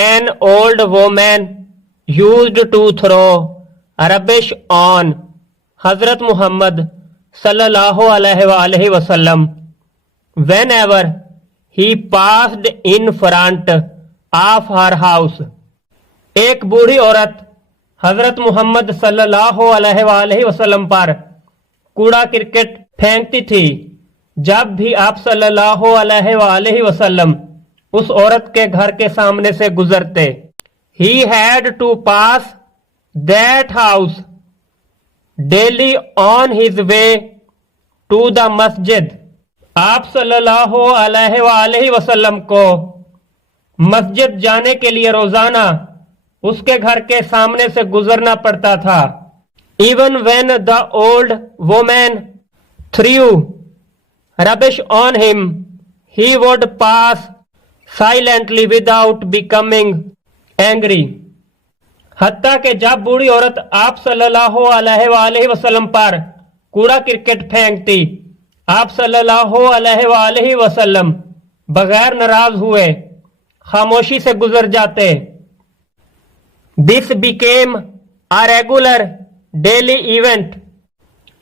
an old woman used to throw rubbish on Hazrat Muhammad sallallahu alaihi wasallam whenever he passed in front of her house. ایک بوڑھی عورت حضرت محمد صلی اللہ علیہ وسلم پر کوڑا کرکٹ پھینکتی تھی جب بھی آپ صلی اللہ علیہ وسلم اس عورت کے گھر کے سامنے سے گزرتے. He had to pass that house daily on his way to the masjid. آپ صلی اللہ علیہ وسلم کو مسجد جانے کے لیے روزانہ اس کے گھر کے سامنے سے گزرنا پڑتا تھا. Even when the old woman threw rubbish on him, he would pass silently without becoming angry. حتیٰ کہ جب بوڑھی عورت آپ صلی اللہ علیہ وسلم پر کوڑا کرکٹ پھینکتی آپ صلی اللہ علیہ وسلم بغیر ناراض ہوئے خاموشی سے گزر جاتے. This became a regular daily event.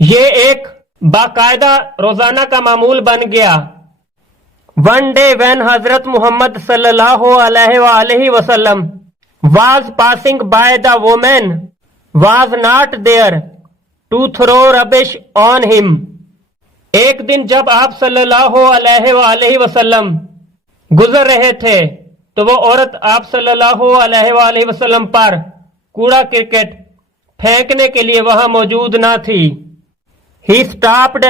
یہ ایک باقاعدہ روزانہ کا معمول بن گیا. One day when حضرت محمد صلی اللہ علیہ وسلم was passing by, the woman was not there to throw rubbish on him. ایک دن جب آپ صلی اللہ علیہ وسلم گزر رہے تھے تو وہ عورت آپ صلی اللہ علیہ وسلم پر کوڑا کرکٹ پھینکنے کے لیے وہاں موجود نہ تھی. He stopped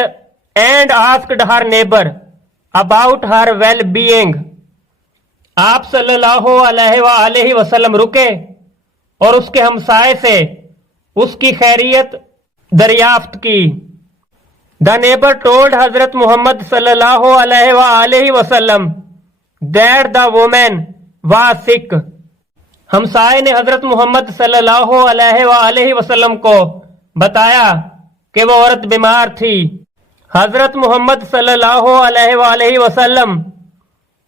and asked her neighbor about her well-being. آپ صلی اللہ علیہ وسلم رکے اور اس کے ہمسائے سے اس کی خیریت دریافت کی. The neighbor told حضرت محمد صلی اللہ علیہ وسلم that the woman was sick. ہمسائے نے حضرت محمد صلی اللہ علیہ وسلم کو بتایا کہ وہ عورت بیمار تھی. حضرت محمد صلی اللہ علیہ وسلم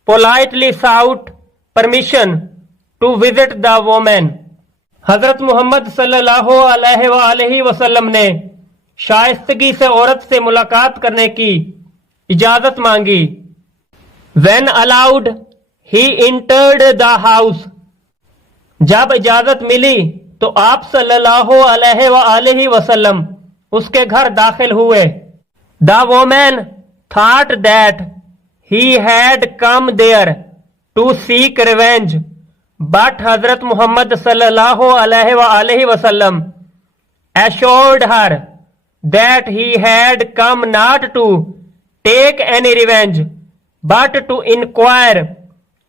politely sought permission to visit the woman. حضرت محمد صلی اللہ علیہ وسلم نے شائستگی سے عورت سے ملاقات کرنے کی اجازت مانگی. When allowed, he entered the house. جب اجازت ملی تو آپ صلی اللہ علیہ وسلم اس کے گھر داخل ہوئے. The woman thought that he had come there to seek revenge, but حضرت محمد صلی اللہ علیہ وسلم assured her that he had come not to take any revenge, but to inquire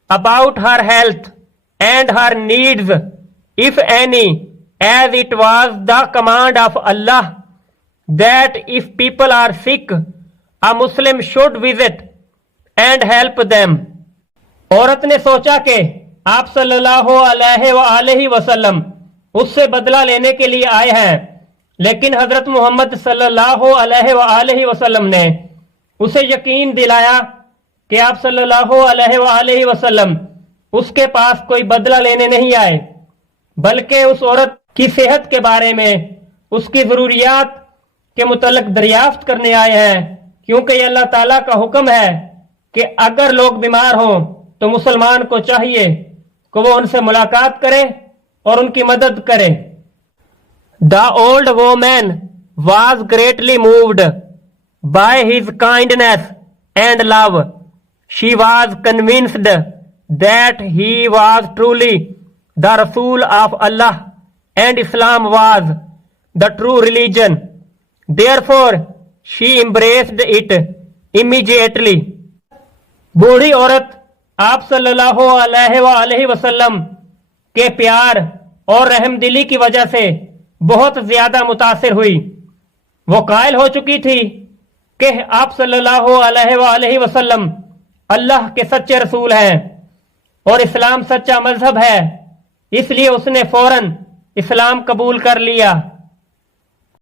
about her health and her needs, if any, as it was the command of Allah that if people are sick, a Muslim should visit and help them. عورت نے سوچا کہ آپ صلی اللہ علیہ وسلم اس سے بدلہ لینے کے لیے آئے ہیں، لیکن حضرت محمد صلی اللہ علیہ وسلم نے اسے یقین دلایا کہ آپ صلی اللہ علیہ وسلم اس کے پاس کوئی بدلہ لینے نہیں آئے، بلکہ اس عورت کی صحت کے بارے میں اس کی ضروریات کے متعلق دریافت کرنے آئے ہیں، کیونکہ یہ اللہ تعالیٰ کا حکم ہے کہ اگر لوگ بیمار ہوں تو مسلمان کو چاہیے کہ وہ ان سے ملاقات کرے اور ان کی مدد کرے. The old woman was greatly moved by his kindness and love. She was convinced that he was truly the Rasul of Allah and Islam was the true religion. Therefore, she embraced it immediately. بوڑھی عورت آپ صلی اللہ علیہ وسلم کے پیار اور رحم دلی کی وجہ سے بہت زیادہ متاثر ہوئی. وہ قائل ہو چکی تھی کہ آپ صلی اللہ علیہ وسلم اللہ کے سچے رسول ہیں اور اسلام سچا مذہب ہے، اس لیے اس نے فوراً اسلام قبول کر لیا.